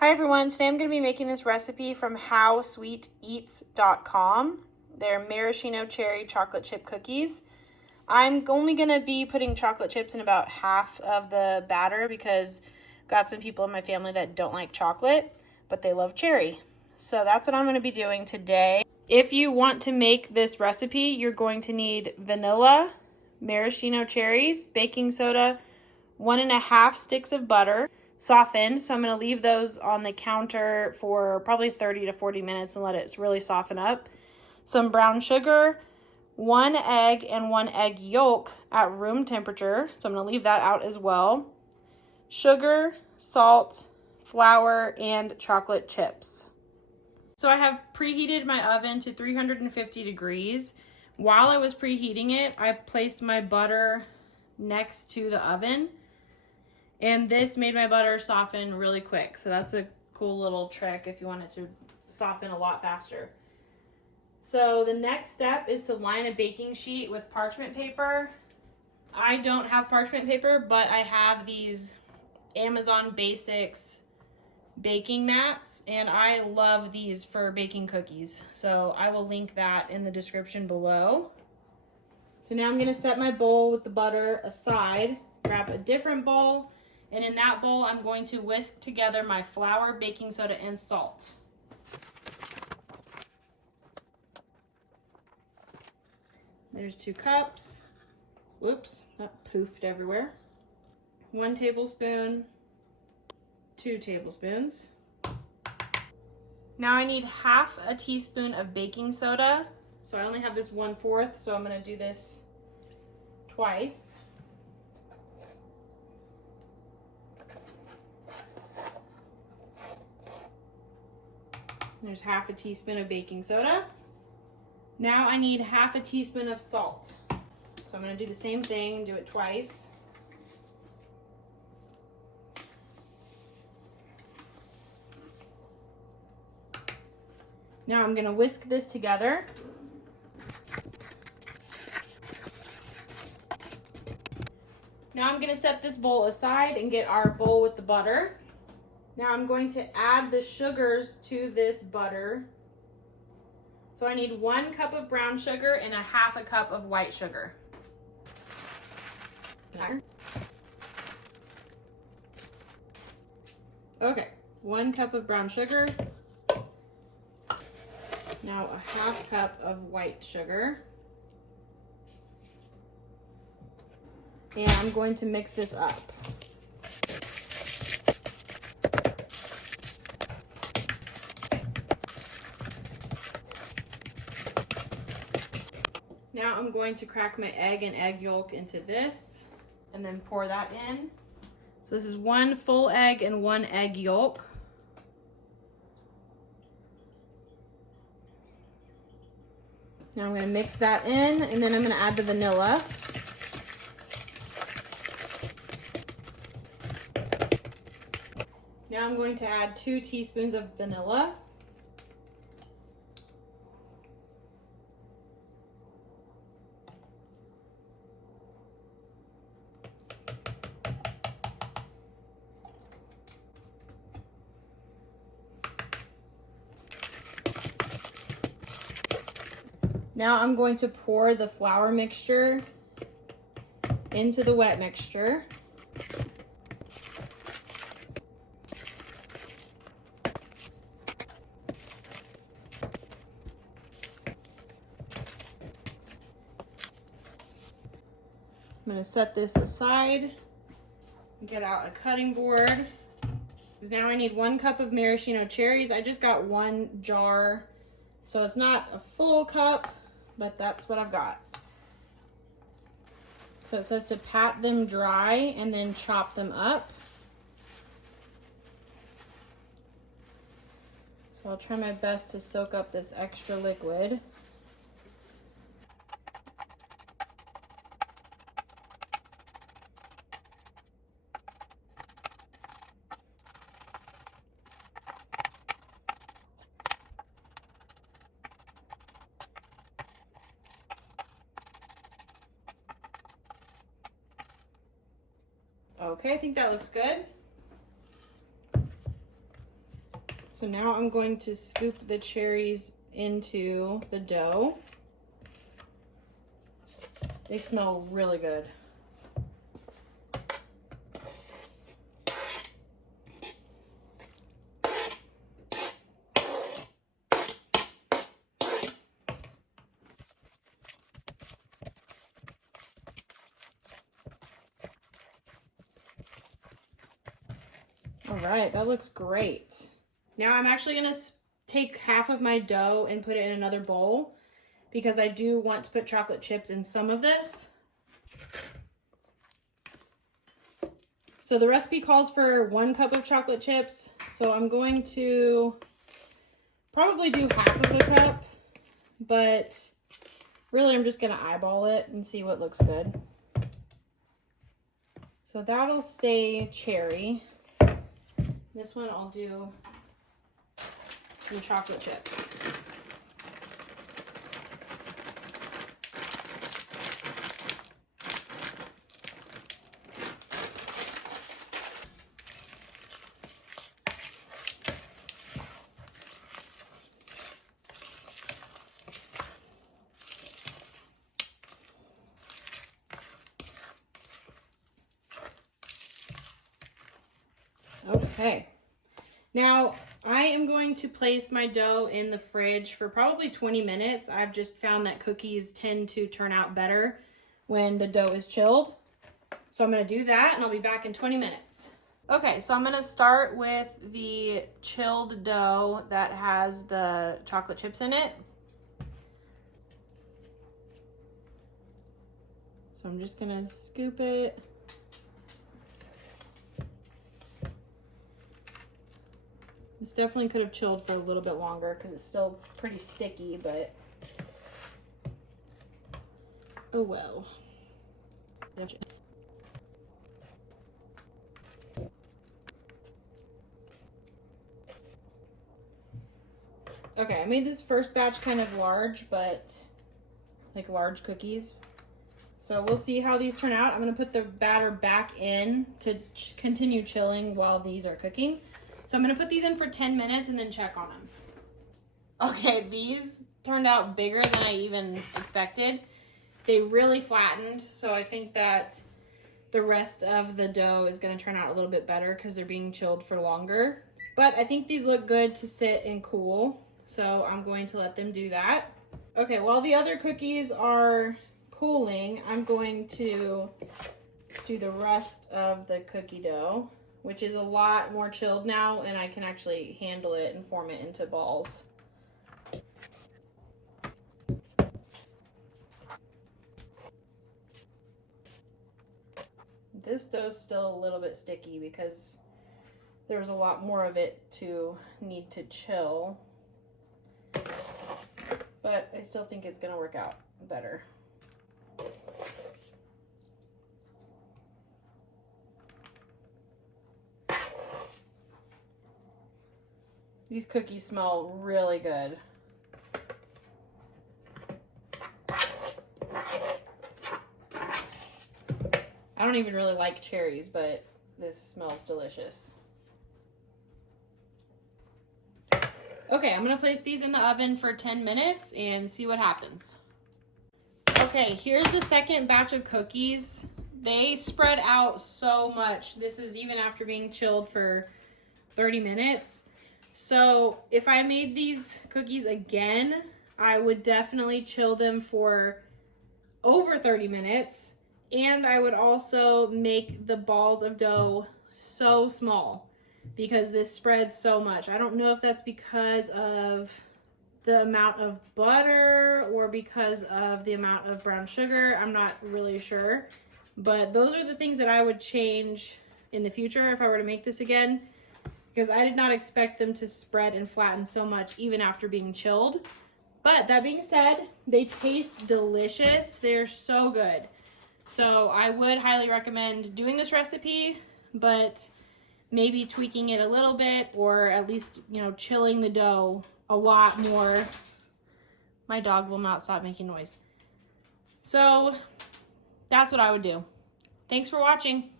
Hi everyone, today I'm going to be making this recipe from howsweeteats.com. They're maraschino cherry chocolate chip cookies. I'm only going to be putting chocolate chips in about half of the batter because I've got some people in my family that don't like chocolate, but they love cherry. So that's what I'm going to be doing today. If you want to make this recipe, you're going to need vanilla, maraschino cherries, baking soda, 1.5 sticks of butter, softened. So I'm going to leave those on the counter for probably 30 to 40 minutes and let it really soften up. Some brown sugar, 1 egg and 1 egg yolk at room temperature. So I'm going to leave that out as well. Sugar, salt, flour, and chocolate chips. So I have preheated my oven to 350 degrees. While I was preheating it, I placed my butter next to the oven. And this made my butter soften really quick. So that's a cool little trick if you want it to soften a lot faster. So the next step is to line a baking sheet with parchment paper. I don't have parchment paper, but I have these Amazon Basics baking mats, and I love these for baking cookies. So I will link that in the description below. So now I'm going to set my bowl with the butter aside, grab a different bowl, and in that bowl, I'm going to whisk together my flour, baking soda, and salt. There's 2 cups. Whoops, that poofed everywhere. 1 tablespoon, 2 tablespoons. Now I need half a teaspoon of baking soda. So I only have this 1/4, so I'm gonna do this twice. There's half a teaspoon of baking soda. Now I need half a teaspoon of salt. So I'm going to do the same thing, do it twice. Now I'm going to whisk this together. Now I'm going to set this bowl aside and get our bowl with the butter. Now I'm going to add the sugars to this butter. So I need 1 cup of brown sugar and 1/2 cup of white sugar. Okay, 1 cup of brown sugar. Now 1/2 cup of white sugar. And I'm going to mix this up. Now I'm going to crack my egg and egg yolk into this and then pour that in. So this is 1 full egg and 1 egg yolk. Now I'm going to mix that in, and then I'm going to add the vanilla. Now I'm going to add 2 teaspoons of vanilla. Now I'm going to pour the flour mixture into the wet mixture. I'm going to set this aside and get out a cutting board. Now I need 1 cup of maraschino cherries. I just got 1 jar, so it's not a full cup, but that's what I've got. So it says to pat them dry and then chop them up. So I'll try my best to soak up this extra liquid. Okay, I think that looks good. So now I'm going to scoop the cherries into the dough. They smell really good. All right, that looks great. Now I'm actually gonna take half of my dough and put it in another bowl because I do want to put chocolate chips in some of this. So the recipe calls for 1 cup of chocolate chips. So I'm going to probably do half of a cup, but really I'm just gonna eyeball it and see what looks good. So that'll stay cherry. This one I'll do some chocolate chips. Okay, now I am going to place my dough in the fridge for probably 20 minutes. I've just found that cookies tend to turn out better when the dough is chilled. So I'm going to do that and I'll be back in 20 minutes. Okay, so I'm going to start with the chilled dough that has the chocolate chips in it. So I'm just going to scoop it. This definitely could have chilled for a little bit longer because it's still pretty sticky, but oh well. Okay, I made this first batch kind of large, but like large cookies. So we'll see how these turn out. I'm going to put the batter back in to continue chilling while these are cooking. So I'm going to put these in for 10 minutes and then check on them. Okay, these turned out bigger than I even expected. They really flattened, so I think that the rest of the dough is going to turn out a little bit better because they're being chilled for longer. But I think these look good to sit and cool, so I'm going to let them do that. Okay, while the other cookies are cooling, I'm going to do the rest of the cookie dough, which is a lot more chilled now, and I can actually handle it and form it into balls. This dough's still a little bit sticky because there's a lot more of it to need to chill, but I still think it's gonna work out better. These cookies smell really good. I don't even really like cherries, but this smells delicious. Okay, I'm gonna place these in the oven for 10 minutes and see what happens. Okay, here's the second batch of cookies. They spread out so much. This is even after being chilled for 30 minutes. So if I made these cookies again, I would definitely chill them for over 30 minutes. And I would also make the balls of dough so small because this spreads so much. I don't know if that's because of the amount of butter or because of the amount of brown sugar. I'm not really sure. But those are the things that I would change in the future if I were to make this again, because I did not expect them to spread and flatten so much even after being chilled. But that being said, they taste delicious. They're so good. So I would highly recommend doing this recipe, but maybe tweaking it a little bit, or at least, you know, chilling the dough a lot more. My dog will not stop making noise. So that's what I would do. Thanks for watching.